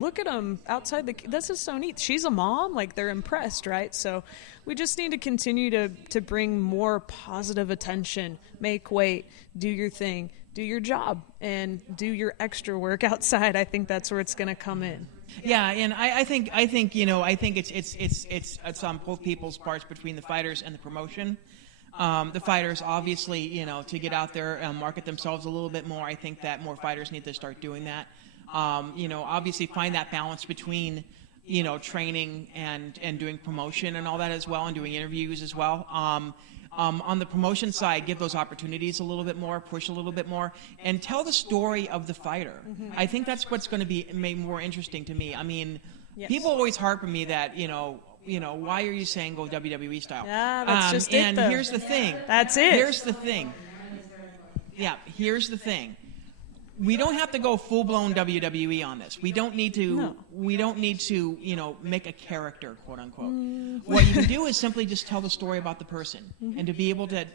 look at them outside this is so neat. She's a mom, like they're impressed, right? So we just need to continue to bring more positive attention, make weight, do your thing, do your job, and do your extra work outside. I think that's where it's going to come in. Yeah, and I think it's on both people's parts between the fighters and the promotion. The fighters, obviously, to get out there and market themselves a little bit more. I think that more fighters need to start doing that. Obviously find that balance between, training and doing promotion and all that as well, and doing interviews as well. On the promotion side, give those opportunities a little bit more, push a little bit more, and tell the story of the fighter. Mm-hmm. I think that's what's going to be made more interesting to me. I mean, yes. People always harp on me that, why are you saying go WWE style? Yeah, that's just it, and though. Here's the thing. That's it. Here's the thing. Yeah, here's the thing. We don't have to go full-blown WWE on this. We don't need to. No. We don't need to, make a character, quote unquote. What you can do is simply just tell the story about the person, and to be able to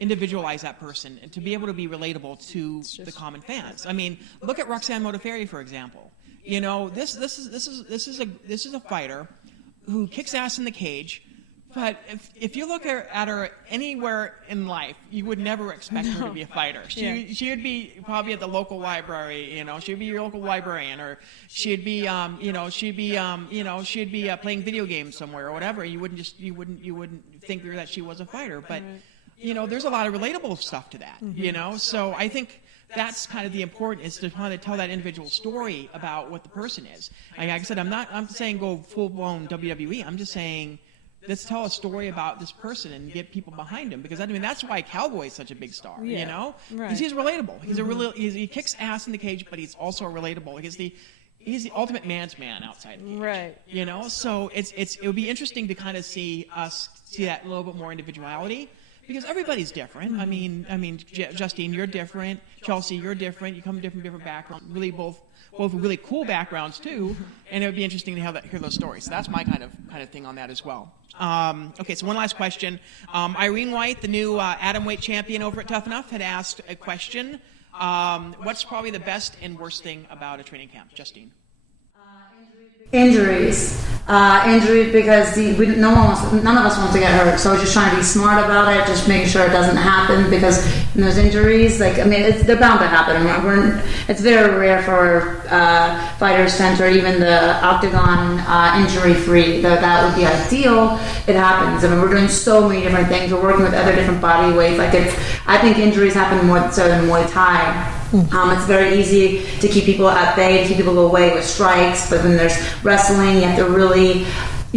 individualialize that person, and to be able to be relatable to the common fans. I mean, look at Roxanne Modafferi, for example. This is a fighter who kicks ass in the cage. But if you look at her anywhere in life, you would never expect her to be a fighter. She would be probably at the local library, she'd be your local librarian, or she'd be playing video games somewhere or whatever. You wouldn't think that she was a fighter. But there's a lot of relatable stuff to that. Mm-hmm. So I think that's kind of the important, is to kind of tell that individual story about what the person is. Like I said, I'm saying go full blown WWE. I'm just saying, let's tell a story about this person and get people behind him, because that's why Cowboy is such a big star. Right. Because he's relatable. He's he kicks ass in the cage, but he's also relatable. He's the ultimate man's man outside the cage. Right. So it would be interesting to kind of see that a little bit more individuality, because everybody's different. Mm-hmm. I mean, Justine, you're different. Chelsea, you're different. You come from different backgrounds. Really, both really cool backgrounds too, and it would be interesting to hear those stories. So that's my kind of thing on that as well. Okay, so one last question. Irene White, the new atomweight champion over at Tough Enough, had asked a question. What's probably the best and worst thing about a training camp? Justine. Injuries, because none of us want to get hurt. So I was just trying to be smart about it, just making sure it doesn't happen. Because when there's injuries, they're bound to happen. It's very rare for fighters to enter even the octagon injury-free. That would be ideal. It happens. We're doing so many different things. We're working with other different body weights. I think injuries happen more so than Muay Thai. It's very easy to keep people at bay, to keep people away with strikes, but when there's wrestling, you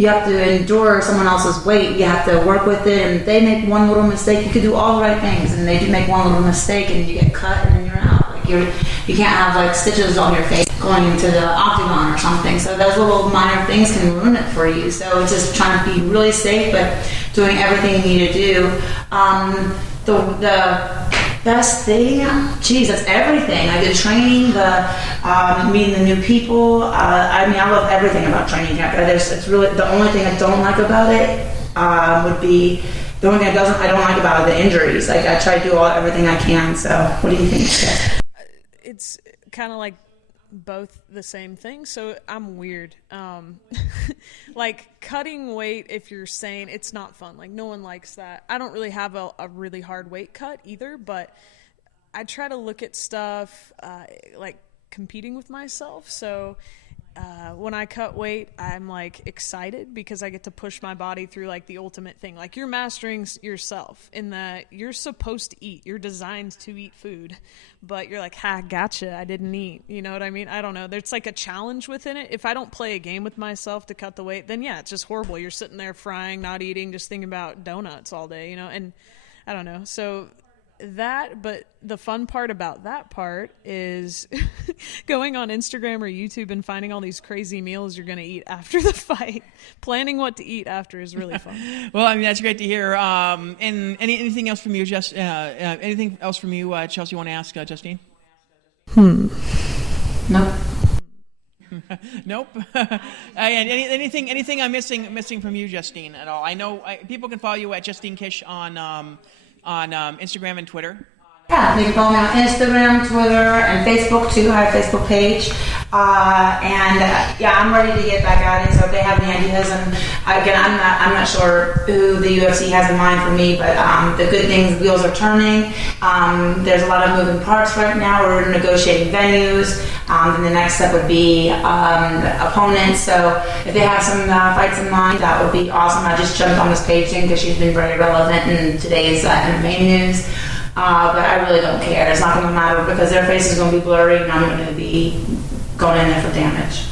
have to endure someone else's weight. You have to work with it, and if they make one little mistake, you could do all the right things, and they do make one little mistake, and you get cut, and then you're out. You can't have stitches on your face going into the octagon or something. So those little minor things can ruin it for you. So it's just trying to be really safe, but doing everything you need to do. The best thing, that's everything. The training, the meeting the new people. I love everything about training camp. It's really the only thing I don't like about it would be the only thing I don't like about it, the injuries. I try to do everything I can. So, what do you think? It's kind of like both the same thing. So I'm weird. Cutting weight, if you're saying it's not fun, no one likes that. I don't really have a really hard weight cut either, but I try to look at stuff competing with myself. So when I cut weight, I'm excited because I get to push my body through the ultimate thing. You're mastering yourself in that you're supposed to eat. You're designed to eat food, but you're gotcha, I didn't eat. You know what I mean? I don't know. There's a challenge within it. If I don't play a game with myself to cut the weight, then yeah, it's just horrible. You're sitting there frying, not eating, just thinking about donuts all day, and I don't know. So but the fun part about that part is going on Instagram or YouTube and finding all these crazy meals you're going to eat after the fight. Planning what to eat after is really fun. Well, that's great to hear. And anything else from you, anything else from you, Chelsea, you want to ask Justine? Nope. Nope. And anything I'm missing from you, Justine, at all? I know people can follow you at Justine Kish on Instagram and Twitter. Yeah, they can follow me on Instagram, Twitter, and Facebook too. I have a Facebook page. I'm ready to get back at it. So if they have any ideas, and again, I'm not sure who the UFC has in mind for me, but the good things, wheels are turning. There's a lot of moving parts right now. We're negotiating venues. And the next step would be opponents. So if they have some fights in mind, that would be awesome. I just jumped on this page thing because she's been very relevant in today's MMA news. But I really don't care. It's not going to matter because their face is going to be blurry and I'm going to be going in there for damage.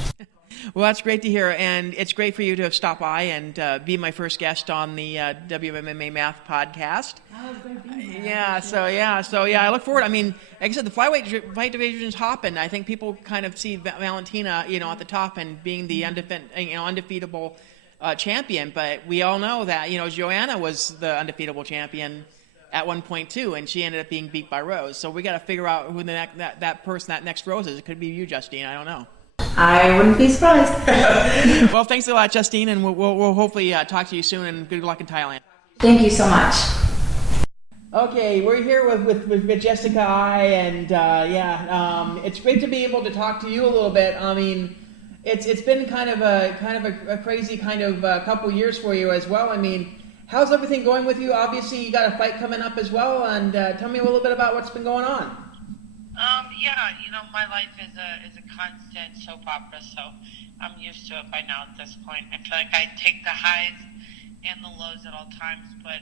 Well, that's great to hear, and it's great for you to have stopped by and be my first guest on the WMMA Math podcast. Oh, it's great being here. I look forward. I mean, like I said, the flyweight fight division is hopping. I think people kind of see Valentina, at the top and being the undefeatable champion. But we all know that Joanna was the undefeatable champion at one point too, and she ended up being beat by Rose. So we got to figure out who that person, that next Rose is. It could be you, Justine. I don't know. I wouldn't be surprised. Well, thanks a lot, Justine, and we'll hopefully talk to you soon. And good luck in Thailand. Thank you so much. Okay, we're here with Jessica and it's great to be able to talk to you a little bit. I mean, it's been kind of a crazy kind of couple years for you as well. I mean, how's everything going with you? Obviously, you got a fight coming up as well, and tell me a little bit about what's been going on. My life is a constant soap opera, so I'm used to it by now at this point. I feel like I take the highs and the lows at all times, but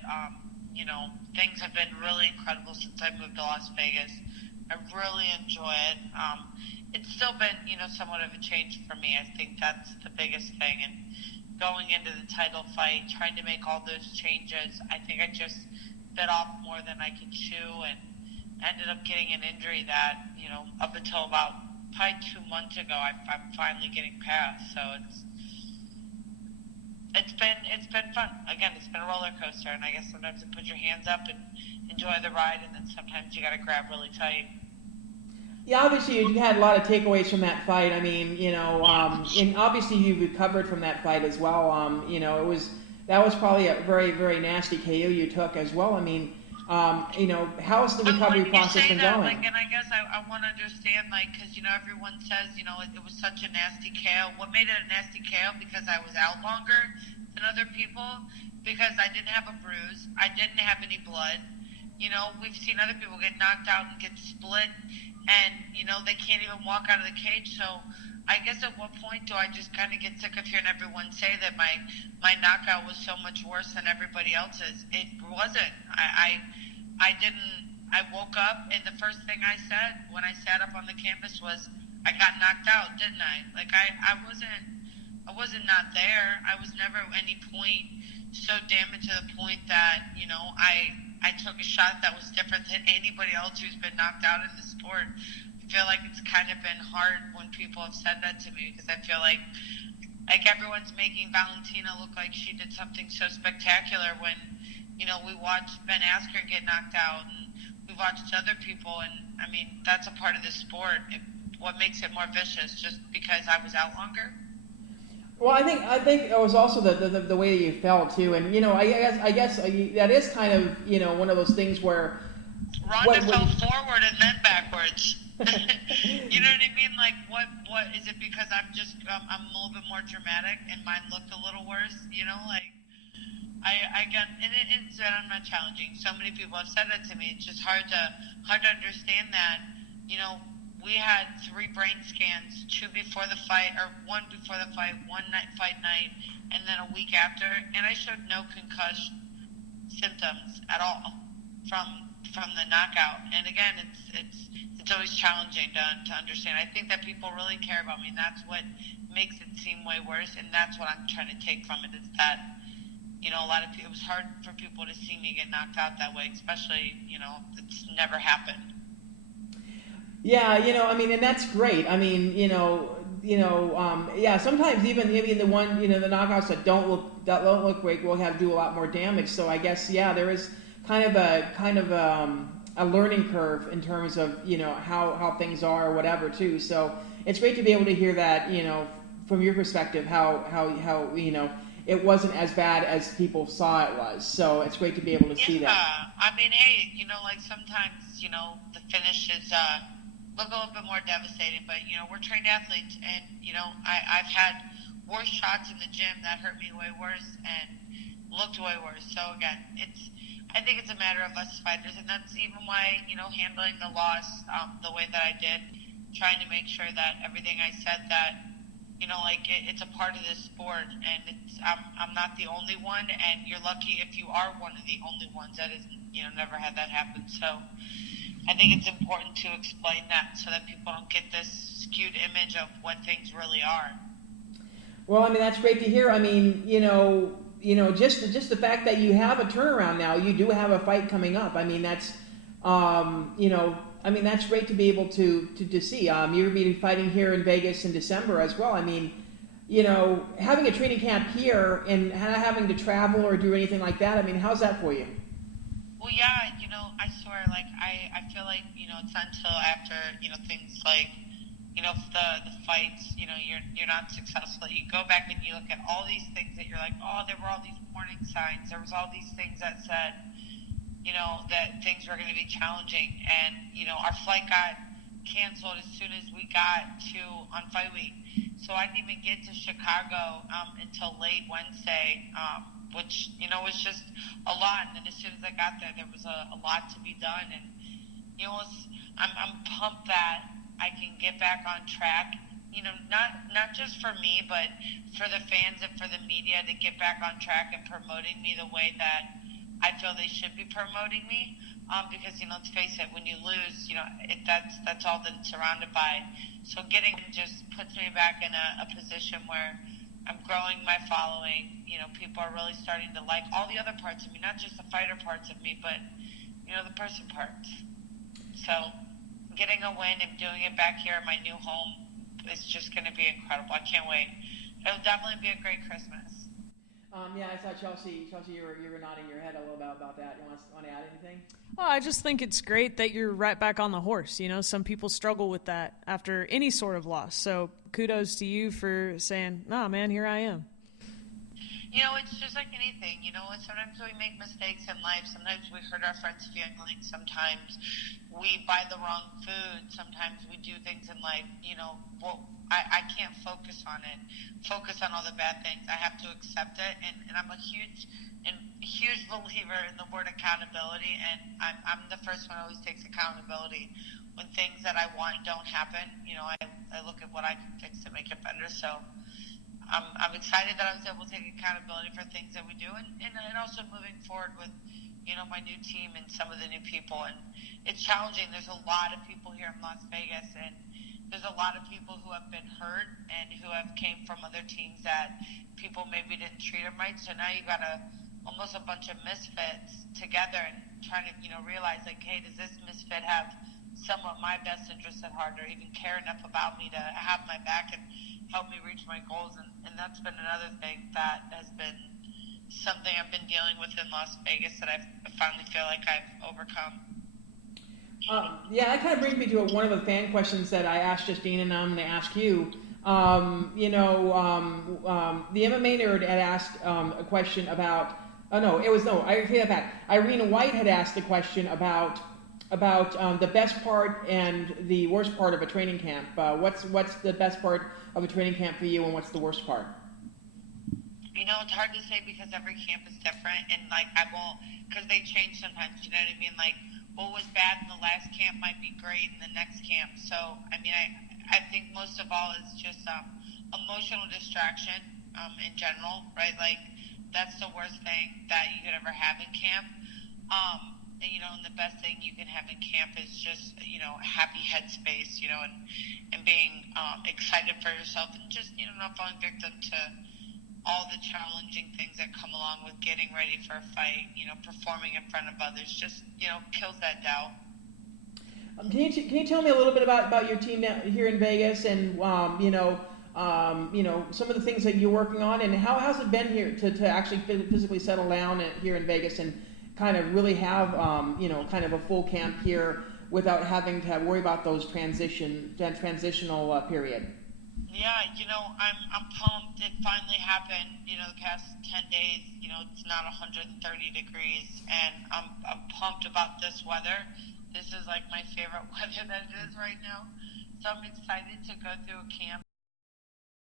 things have been really incredible since I moved to Las Vegas. I really enjoy it. It's still been, somewhat of a change for me. I think that's the biggest thing. And going into the title fight, trying to make all those changes, I think I just bit off more than I could chew and ended up getting an injury that, up until about probably 2 months ago, I'm finally getting past. So it's been fun. Again, it's been a roller coaster, and I guess sometimes you put your hands up and enjoy the ride, and then sometimes you got to grab really tight. Yeah, obviously you had a lot of takeaways from that fight. I mean, and obviously you recovered from that fight as well. That was probably a very, very nasty KO you took as well. I mean, how's the recovery process been going? And I guess I want to understand, because, everyone says, it was such a nasty KO. What made it a nasty KO? Because I was out longer than other people? Because I didn't have a bruise. I didn't have any blood. We've seen other people get knocked out and get split, and, they can't even walk out of the cage. So I guess at what point do I just kind of get sick of hearing everyone say that my knockout was so much worse than everybody else's? It wasn't. I woke up and the first thing I said when I sat up on the canvas was, I got knocked out, didn't I? I wasn't not there. I was never at any point so damaged to the point that, I took a shot that was different than anybody else who's been knocked out in the sport. I feel like it's kind of been hard when people have said that to me, because I feel like everyone's making Valentina look like she did something so spectacular when, we watched Ben Askren get knocked out, and we watched other people, and I mean, that's a part of the sport. What makes it more vicious, just because I was out longer? Well, I think it was also the way that you felt too, and I guess that is kind of one of those things where Ronda fell forward and then backwards. You know what I mean? What is it? Because I'm a little bit more dramatic and mine looked a little worse. I get, and I'm not challenging. So many people have said that to me. It's just hard to understand that. We had 3 brain scans, 2 before the fight, or 1 before the fight, 1 fight night, and then a week after, and I showed no concussion symptoms at all from the knockout. And again, it's always challenging to understand. I think that people really care about me, and that's what makes it seem way worse. And that's what I'm trying to take from it, is that a lot of people, it was hard for people to see me get knocked out that way, especially it's never happened. Yeah, and that's great. I mean, sometimes even the one, the knockouts that don't look great will do a lot more damage. So I guess, there is kind of a learning curve in terms of, how things are or whatever too. So it's great to be able to hear that, from your perspective, how it wasn't as bad as people saw it was. So it's great to be able to see that. I mean, hey, sometimes the finish is look a little bit more devastating. But we're trained athletes, and I've had worse shots in the gym that hurt me way worse and looked way worse. So again, I think it's a matter of us fighters, and that's even why handling the loss the way that I did, trying to make sure that everything I said that it's a part of this sport, and I'm not the only one, and you're lucky if you are one of the only ones that has never had that happen. So I think it's important to explain that so that people don't get this skewed image of what things really are. Well, I mean, that's great to hear. I mean, just the fact that you have a turnaround now, you do have a fight coming up. I mean, that's that's great to be able to see. You're going to be fighting here in Vegas in December as well. I mean, having a training camp here and not having to travel or do anything like that, I mean, how's that for you? Well, yeah, I swear, I feel like, it's not until after, things like, the fights, you're not successful. You go back and you look at all these things that you're like, oh, there were all these warning signs. There was all these things that said, that things were going to be challenging. And, our flight got canceled as soon as we got on fight week. So I didn't even get to Chicago until late Wednesday, which, was just a lot. And then as soon as I got there was a lot to be done. And, I'm pumped that I can get back on track, not just for me, but for the fans and for the media to get back on track and promoting me the way that I feel they should be promoting me. Because, let's face it, when you lose, that's all that it's surrounded by. So getting just puts me back in a position where I'm growing my following. People are really starting to like all the other parts of me, not just the fighter parts of me, but, the person parts. So getting a win and doing it back here at my new home is just going to be incredible. I can't wait. It'll definitely be a great Christmas. Yeah, I saw Chelsea, you were nodding your head a little bit about that. You want to add anything? Well, I just think it's great that you're right back on the horse. Some people struggle with that after any sort of loss. So kudos to you for saying, nah, man, here I am. It's just like anything. Sometimes we make mistakes in life. Sometimes we hurt our friends' feelings. Sometimes we buy the wrong food. Sometimes we do things in life. I can't focus on it. Focus on all the bad things. I have to accept it. And I'm a huge believer in the word accountability. And I'm the first one who always takes accountability when things that I want don't happen. I look at what I can fix to make it better. So I'm excited that I was able to take accountability for things that we do, and also moving forward with, my new team and some of the new people. And it's challenging. There's a lot of people here in Las Vegas, and there's a lot of people who have been hurt and who have came from other teams that people maybe didn't treat them right. So now you got almost a bunch of misfits together and trying to, realize like, hey, does this misfit have somewhat my best interest at heart, or even care enough about me to have my back and help me reach my goals? And that's been another thing that has been something I've been dealing with in Las Vegas that I finally feel like I've overcome. Yeah, that kind of brings me to one of the fan questions that I asked Justine, and I'm going to ask you. The MMA nerd had asked a question about. I take that back. Irina White had asked the question about the best part and the worst part of a training camp. What's the best part of a training camp for you, and what's the worst part? It's hard to say because every camp is different, and I won't, because they change sometimes. You know what I mean? What was bad in the last camp might be great in the next camp. So I think most of all is just emotional distraction in general, right? That's the worst thing that you could ever have in camp. And the best thing you can have in camp is just, happy headspace, and being excited for yourself, and just, not falling victim to all the challenging things that come along with getting ready for a fight, performing in front of others, just, kills that doubt. Can you tell me a little bit about your team now, here in Vegas, and, some of the things that you're working on, and how has it been here to actually physically settle down here in Vegas and kind of really have, kind of a full camp here without having to worry about that transitional period? Yeah, I'm pumped. It finally happened. The past 10 days, it's not 130 degrees, and I'm pumped about this weather. this is like my favorite weather that it is right now. So I'm excited to go through a camp.